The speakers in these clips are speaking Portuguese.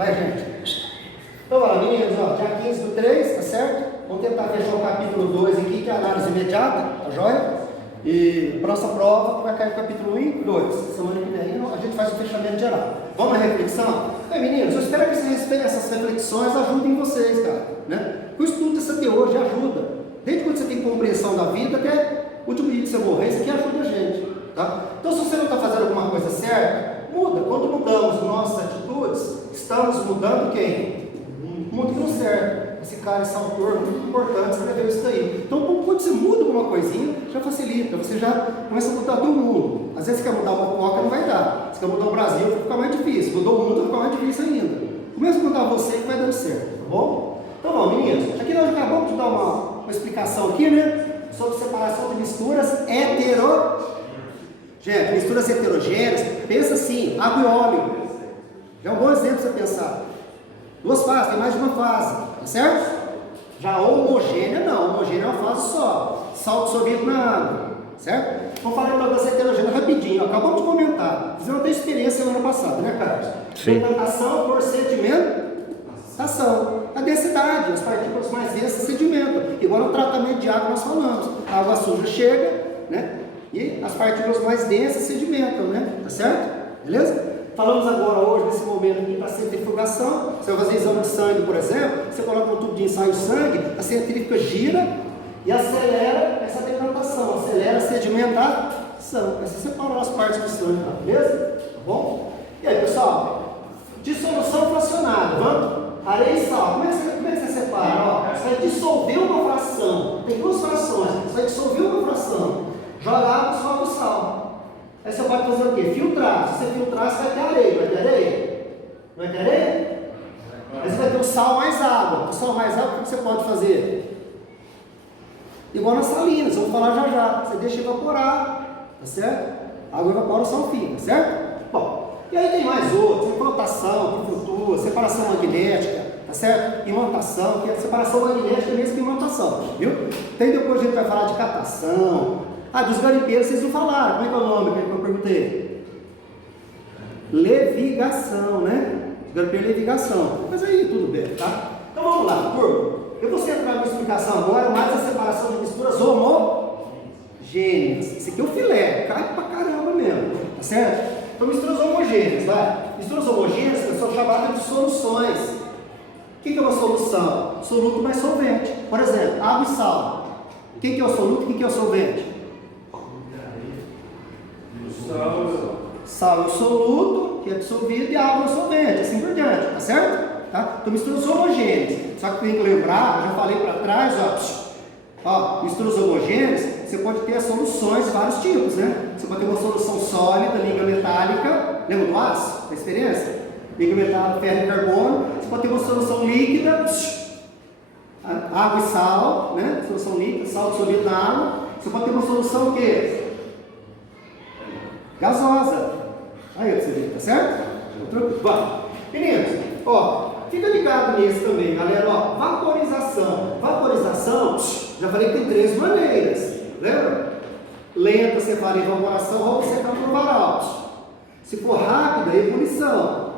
Vai, gente. Então, olha, meninos, ó, dia 15/3, tá certo? Vamos tentar fechar o capítulo 2 aqui, que é a análise imediata, tá joia? E nossa prova vai cair o capítulo 1 e 2. Semana que vem a gente faz o fechamento geral. Vamos na reflexão? Meninos, eu espero que essas reflexões ajudem vocês, cara, né? O estudo dessa teoria ajuda. Desde quando você tem compreensão da vida até o último dia que você morrer, isso aqui ajuda a gente, tá? Então, se você não está fazendo alguma coisa certa, muda. Quando mudamos nossas atitudes, estamos mudando quem? O mundo que não serve. Esse cara, esse autor, muito importante, escreveu isso daí. Então, quando você muda alguma coisinha, já facilita, você já começa a mudar todo mundo. Às vezes você quer mudar uma coca, não vai dar. Você quer mudar o Brasil, vai ficar mais difícil. Mudou o mundo, vai ficar mais difícil ainda. Começa a mudar você que vai dando certo, tá bom? Então, ó, meninos, aqui nós acabamos de dar uma explicação aqui, né? Sobre separação de misturas Gente, misturas heterogêneas, pensa assim, água e óleo. É um bom exemplo para você pensar. Duas fases, tem mais de uma fase, tá certo? Já homogênea não, homogênea é uma fase só, sal dissolvido na água, certo? Vamos falar então das heterogêneas rapidinho, acabamos de comentar, fizemos até experiência semana passada, né, Carlos? Sim. Sedimentação por sedimentação, a densidade, as partículas mais densas sedimentam, igual no tratamento de água nós falamos, a água suja chega, né? E as partículas mais densas sedimentam, né? Tá certo? Beleza? Falamos agora, hoje, nesse momento aqui, da centrifugação. Você vai fazer exame de sangue, por exemplo, você coloca um tubo de ensaio de sangue, a centrífuga gira e acelera essa decantação, acelera a sedimentação. Aí você separou as partes do sangue, tá? Beleza? Tá bom? E aí, pessoal, dissolução fracionada, vamos? Areia e sal, como é que você separa? Ó, você vai dissolver uma fração, tem duas frações, você vai dissolver uma fração, joga água, sobe o sal. Aí você pode fazer o quê? Filtrar. Se você filtrar, você vai ter areia. Vai ter areia? Não vai ter areia? Aí você vai ter o sal mais água. O sal mais água, o que você pode fazer? Igual nas salinas, vamos falar já já. Você deixa evaporar, tá certo? A água evapora, o sal fica, certo? Bom, e aí tem mais outros. Implantação, que flutua, separação magnética, tá certo? Imantação, que é separação magnética mesmo que imantação, viu? Tem depois a gente vai falar de catação. Dos garimpeiros vocês não falaram, como é que é o nome que eu perguntei? Levigação, né? Garimpeiro levigação. Mas aí tudo bem, tá? Então vamos lá, turma. Eu vou centrar minha explicação agora mais a separação de misturas homogêneas. Esse aqui é o filé, cai pra caramba mesmo, tá certo? Então misturas homogêneas, vai. Misturas homogêneas são chamadas de soluções. O que é uma solução? Soluto mais solvente. Por exemplo, água e sal. Quem que é o soluto e quem que é o solvente? Sal é o soluto, que é dissolvido, e a água é o solvente, assim por diante, tá certo? Tá? Então misturas homogêneas. Só que tem que lembrar, eu já falei para trás, ó, misturas homogêneas, você pode ter soluções de vários tipos, né? Você pode ter uma solução sólida, liga metálica, lembra do aço, da experiência? Liga metálica, ferro e carbono. Você pode ter uma solução líquida, água e sal, né? Solução líquida, sal dissolvido na água. Você pode ter uma solução o quê? Gasosa. Aí você vê, tá certo? Vai. Meninos, ó, fica ligado nisso também, galera, ó. Vaporização. Vaporização, já falei que tem 3 maneiras, lembra? Lenta, você fala evaporação, ou você vai pro varal. Se for rápida, ebulição.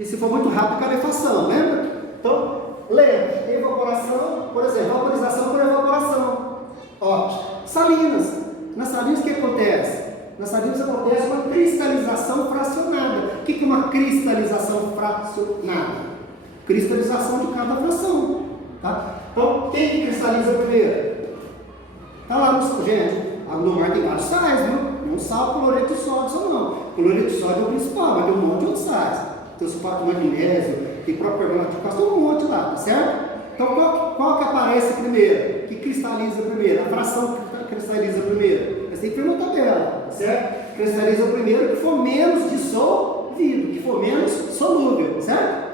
E se for muito rápido, calefação, lembra? Então, lenta, evaporação, por exemplo, vaporização por evaporação. Ó, salinas. Nas salinas o que acontece? Nas salinas acontece uma cristalização fracionada. O que é uma cristalização fracionada? Cristalização de cada fração. Tá? Então, quem que cristaliza primeiro? Está lá no gente. No mar tem vários sais, viu? Não sal, cloreto de sódio só não. Cloreto de sódio é o principal, mas tem um monte de outros sais. Tem o sulfato de magnésio, tem próprio carbonato de cálcio, tem um monte lá, tá certo? Então, qual que aparece primeiro? Que cristaliza primeiro? A fração que cristaliza primeiro? Essa aí foi uma tabela, tá certo? Cristaliza primeiro que for menos dissolvido, que for menos solúvel, certo?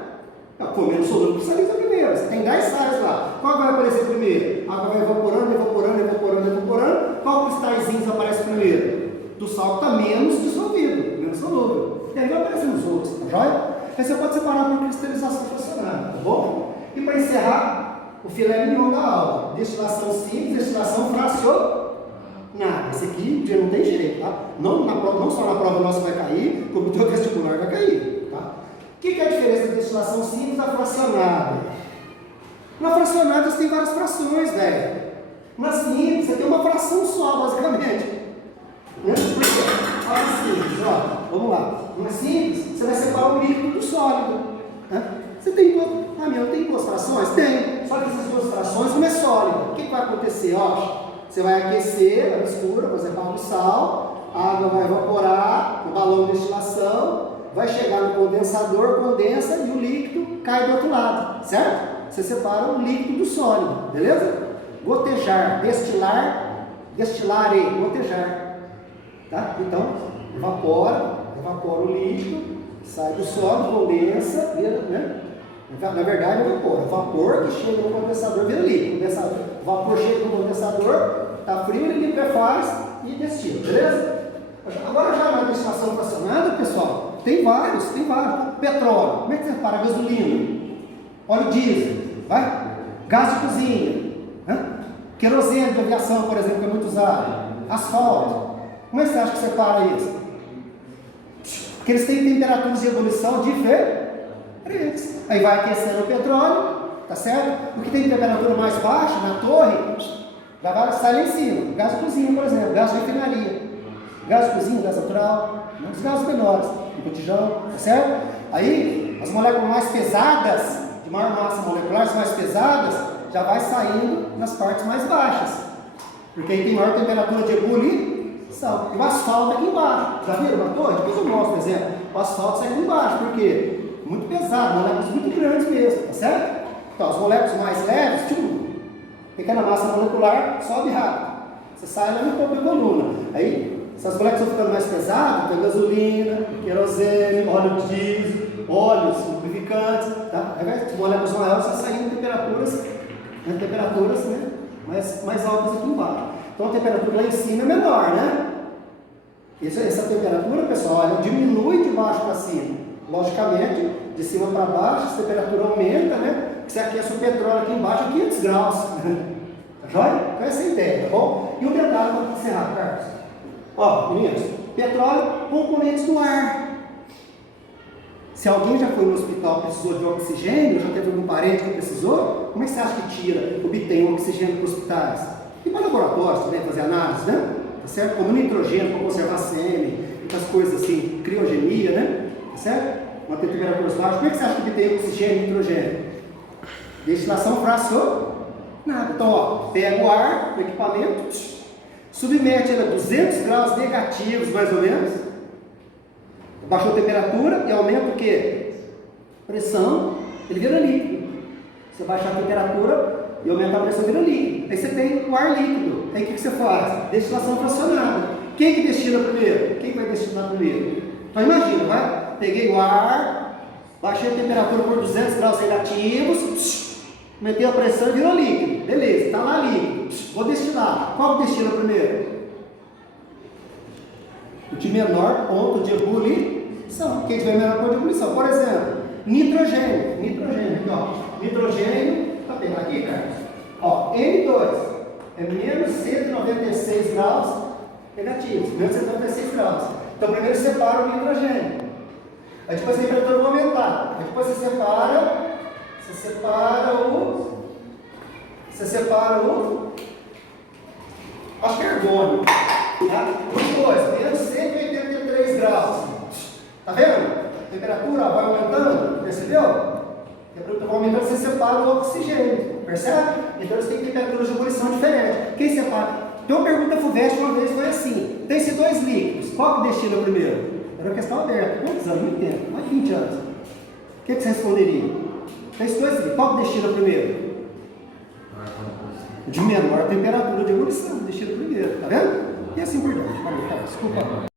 Que for menos solúvel, cristaliza primeiro. Você tem 10 sais lá. Qual vai aparecer primeiro? A água vai evaporando, evaporando, evaporando, evaporando. Qual cristalzinho aparece primeiro? Do sal que está menos dissolvido, menos solúvel. E aí vai aparecendo os outros, tá joia? Aí você pode separar por cristalização fracionada, tá bom? E para encerrar, o filé mignon da aula. Destilação simples, destilação fracionada. Esse aqui já não tem jeito, tá? Não só na prova nossa vai cair, como o teu vestibular vai cair, tá? O que é a diferença da destilação simples da fracionada? Na fracionada você tem várias frações, velho. Na simples você tem uma fração só, basicamente. Por quê? Olha simples, ó. Vamos lá. Na simples, você vai separar o líquido do sólido. Né? Você tem duas. Ah, meu, tem duas frações? Tem. Só que essas duas frações não é sólida. O que vai acontecer? Ó, você vai aquecer a mistura, por exemplo, água e sal, a água vai evaporar no balão de destilação, vai chegar no condensador, condensa e o líquido cai do outro lado, certo? Você separa o líquido do sólido, beleza? Gotejar, destilar, destilare, gotejar. Tá? Então, evapora o líquido, sai do sólido, condensa, vira, né? Na verdade, evapora. Vapor que chega no condensador vira líquido. Vapor chega no condensador, está frio, ele liquefaz e destila, beleza? Agora já na destilação fracionada, pessoal, tem vários. Petróleo, como é que você separa? Gasolina, óleo diesel, vai? Gás de cozinha, né? Querosene de aviação, por exemplo, que é muito usado, asfalto. Como é que você acha que separa isso? Porque eles têm temperaturas de ebulição diferentes. Aí vai aquecendo o petróleo, tá certo? O que tem temperatura mais baixa, na torre, já vai sair lá em cima. Gás de cozinha, por exemplo, gás de refinaria. Gás de cozinha, gás natural, os gases menores, um botijão, tá certo? Aí, as moléculas mais pesadas, de maior massa molecular, as mais pesadas, já vai saindo nas partes mais baixas. Porque aí tem maior temperatura de ebulição. E o asfalto aqui embaixo. Já viram uma torre? Depois eu mostro, por exemplo. O asfalto sai aqui embaixo. Por quê? Muito pesado, moléculas muito grandes mesmo, tá certo? Então, as moléculas mais leves, pequena massa molecular, sobe rápido. Você sai lá no topo da coluna. Aí, essas moléculas estão ficando mais pesadas, tem gasolina, querosene, óleo diesel, óleos lubrificantes, tá? Aí as moléculas maiores estão saindo em temperaturas né, mais altas aqui embaixo. Então a temperatura lá em cima é menor, né? Essa temperatura, pessoal, ela diminui de baixo para cima. Logicamente, de cima para baixo, a temperatura aumenta, né? Porque você aquece o petróleo aqui embaixo a 500 graus. Tá joia? Então essa é a ideia, tá bom? E o detalhe para encerrar, Carlos. Ó, meninos, petróleo, componentes do ar. Se alguém já foi no hospital e precisou de oxigênio, já teve algum parente que precisou, como é que você acha que tira, obtém o oxigênio para os hospitais? E para laboratórios também, fazer análise, né? Tá certo? Como nitrogênio para conservar sêmen, outras coisas assim, criogenia, né? Tá certo? Manter temperaturas baixas. Como é que você acha que obtém oxigênio e nitrogênio? Destilação fracionada. Então, ó, pega o ar do equipamento, submete ele a 200 graus negativos, mais ou menos. Baixou a temperatura e aumenta o quê? Pressão, ele vira líquido. Você baixar a temperatura e aumentar a pressão, vira líquido. Aí você tem o ar líquido. Aí o que você faz? Destilação fracionada. Quem que destila primeiro? Quem vai destilar primeiro? Então imagina, vai? Peguei o ar, baixei a temperatura por 200 graus negativos, aumentei a pressão e virou líquido. Beleza, está lá líquido. Vou destilar. Qual que destila primeiro? O de menor ponto de ebulição. Quem tiver menor ponto de ebulição. Por exemplo, nitrogênio. Aqui, ó. Nitrogênio, tá pegar aqui, Carlos? Ó, N2 é menos 196 graus negativos. Menos 196 graus. Então, primeiro separa o nitrogênio. Aí depois a temperatura vai aumentar. Aí depois você separa o argônio. Tá? Depois, menos 183 graus. Tá vendo? A temperatura vai aumentando, percebeu? A temperatura vai aumentando, você separa o oxigênio, percebe? Então eles têm temperaturas de ebulição diferentes. Quem separa? Tem uma pergunta FUVEST uma vez, foi assim: tem esses dois líquidos, qual que destila primeiro? Era uma questão aberta. Quantos anos? Muito tempo, mais de 20 anos. O que você responderia? Tem esses dois líquidos, qual que destila primeiro? De menor temperatura de ebulição, destila primeiro, tá vendo? E assim por diante. Desculpa.